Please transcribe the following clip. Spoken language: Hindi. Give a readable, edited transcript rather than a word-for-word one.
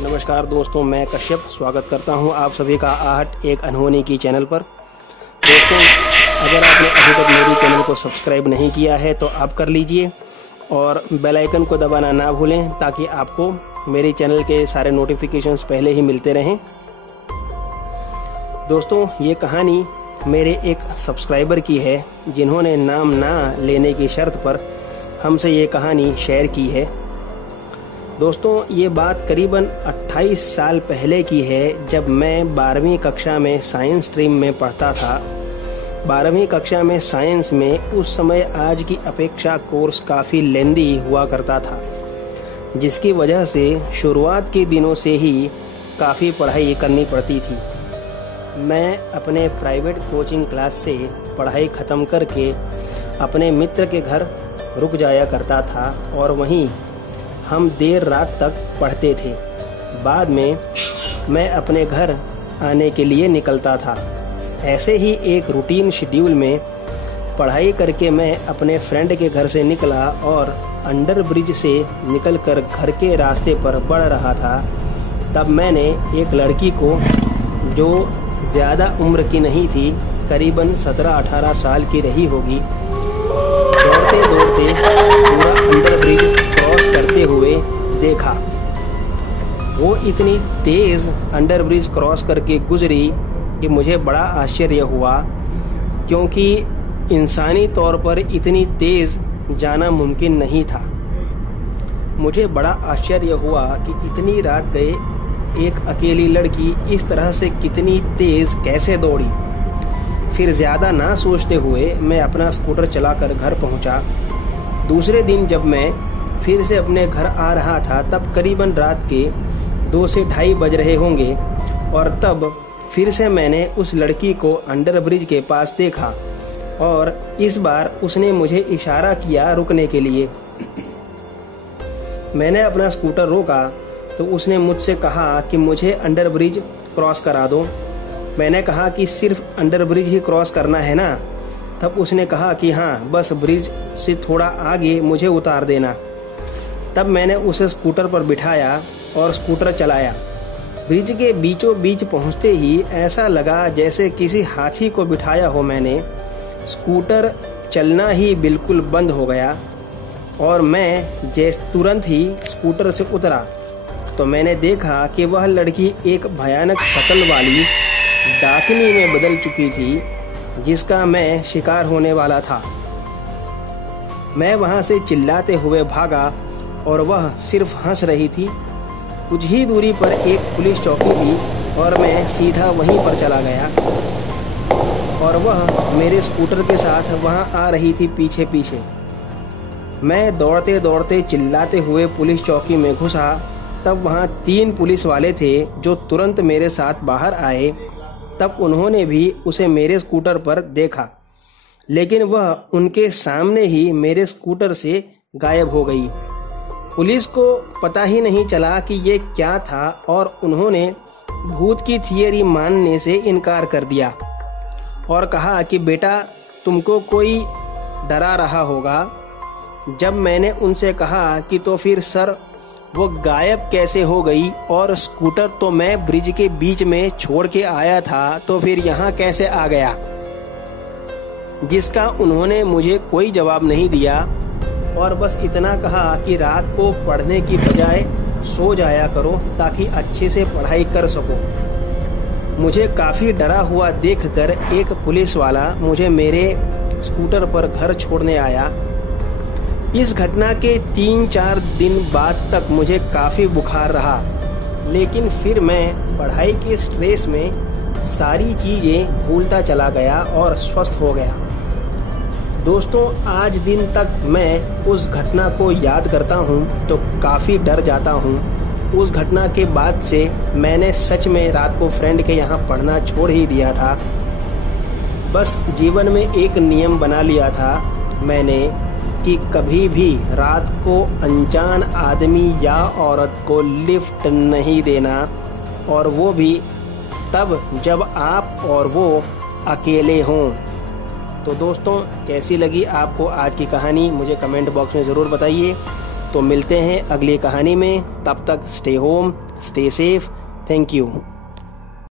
नमस्कार दोस्तों, मैं कश्यप स्वागत करता हूं आप सभी का आहट एक अनहोनी की चैनल पर। दोस्तों, अगर आपने अभी तक मेरी चैनल को सब्सक्राइब नहीं किया है तो आप कर लीजिए और बेल आइकन को दबाना ना भूलें ताकि आपको मेरी चैनल के सारे नोटिफिकेशंस पहले ही मिलते रहें। दोस्तों, ये कहानी मेरे एक सब्सक्राइबर की है जिन्होंने नाम ना लेने की शर्त पर हमसे ये कहानी शेयर की है। दोस्तों, ये बात करीबन 28 साल पहले की है जब मैं 12वीं कक्षा में साइंस स्ट्रीम में पढ़ता था। 12वीं कक्षा में साइंस में उस समय आज की अपेक्षा कोर्स काफ़ी लेंदी हुआ करता था, जिसकी वजह से शुरुआत के दिनों से ही काफ़ी पढ़ाई करनी पड़ती थी। मैं अपने प्राइवेट कोचिंग क्लास से पढ़ाई ख़त्म करके अपने मित्र के घर रुक जाया करता था और वहीं हम देर रात तक पढ़ते थे। बाद में मैं अपने घर आने के लिए निकलता था। ऐसे ही एक रूटीन शेड्यूल में पढ़ाई करके मैं अपने फ्रेंड के घर से निकला और अंडर ब्रिज से निकलकर घर के रास्ते पर बढ़ रहा था। तब मैंने एक लड़की को, जो ज़्यादा उम्र की नहीं थी, करीबन 17-18 साल की रही होगी, दौड़ते दौड़ते पूरा अंडर ब्रिज क्रॉस करते हुए देखा। वो इतनी तेज़ अंडर ब्रिज क्रॉस करके गुजरी कि मुझे बड़ा आश्चर्य हुआ, क्योंकि इंसानी तौर पर इतनी तेज़ जाना मुमकिन नहीं था। मुझे बड़ा आश्चर्य हुआ कि इतनी रात गए एक अकेली लड़की इस तरह से कितनी तेज़ कैसे दौड़ी। फिर ज़्यादा ना सोचते हुए मैं अपना स्कूटर चलाकर घर पहुंचा। दूसरे दिन जब मैं फिर से अपने घर आ रहा था तब करीबन रात के 2 से 2:30 बज रहे होंगे और तब फिर से मैंने उस लड़की को अंडर ब्रिज के पास देखा और इस बार उसने मुझे इशारा किया रुकने के लिए। मैंने अपना स्कूटर रोका तो उसने मुझसे कहा कि मुझे अंडर ब्रिज क्रॉस करा दो। मैंने कहा कि सिर्फ अंडर ब्रिज ही क्रॉस करना है ना? तब उसने कहा कि हाँ, बस ब्रिज से थोड़ा आगे मुझे उतार देना। तब मैंने उसे स्कूटर पर बिठाया और स्कूटर चलाया। ब्रिज के बीचों बीच पहुंचते ही ऐसा लगा जैसे किसी हाथी को बिठाया हो मैंने। स्कूटर चलना ही बिल्कुल बंद हो गया और मैं तुरंत ही स्कूटर से उतरा तो मैंने देखा कि वह लड़की एक भयानक शक्ल वाली डाकनी में बदल चुकी थी, जिसका मैं शिकार होने वाला था। मैं वहां से चिल्लाते हुए भागा और वह सिर्फ हंस रही थी। कुछ ही दूरी पर एक पुलिस चौकी थी और मैं सीधा वहीं पर चला गया और वह मेरे स्कूटर के साथ वहां आ रही थी पीछे पीछे। मैं दौड़ते दौड़ते चिल्लाते हुए पुलिस चौकी में घुसा। तब वहां 3 पुलिस वाले थे जो तुरंत मेरे साथ बाहर आए। तब उन्होंने भी उसे मेरे स्कूटर पर देखा, लेकिन वह उनके सामने ही मेरे स्कूटर से गायब हो गई। पुलिस को पता ही नहीं चला कि ये क्या था और उन्होंने भूत की थियरी मानने से इनकार कर दिया और कहा कि बेटा, तुमको कोई डरा रहा होगा। जब मैंने उनसे कहा कि तो फिर सर वो गायब कैसे हो गई और स्कूटर तो मैं ब्रिज के बीच में छोड़ के आया था, तो फिर यहाँ कैसे आ गया, जिसका उन्होंने मुझे कोई जवाब नहीं दिया और बस इतना कहा कि रात को पढ़ने की बजाय सो जाया करो ताकि अच्छे से पढ़ाई कर सको। मुझे काफ़ी डरा हुआ देखकर एक पुलिस वाला मुझे मेरे स्कूटर पर घर छोड़ने आया। इस घटना के 3-4 दिन बाद तक मुझे काफ़ी बुखार रहा, लेकिन फिर मैं पढ़ाई के स्ट्रेस में सारी चीज़ें भूलता चला गया और स्वस्थ हो गया। दोस्तों, आज दिन तक मैं उस घटना को याद करता हूँ तो काफ़ी डर जाता हूँ। उस घटना के बाद से मैंने सच में रात को फ्रेंड के यहाँ पढ़ना छोड़ ही दिया था। बस जीवन में एक नियम बना लिया था मैंने कि कभी भी रात को अनजान आदमी या औरत को लिफ्ट नहीं देना, और वो भी तब जब आप और वो अकेले हों। तो दोस्तों, कैसी लगी आपको आज की कहानी मुझे कमेंट बॉक्स में ज़रूर बताइए। तो मिलते हैं अगली कहानी में, तब तक stay home, stay safe. Thank you.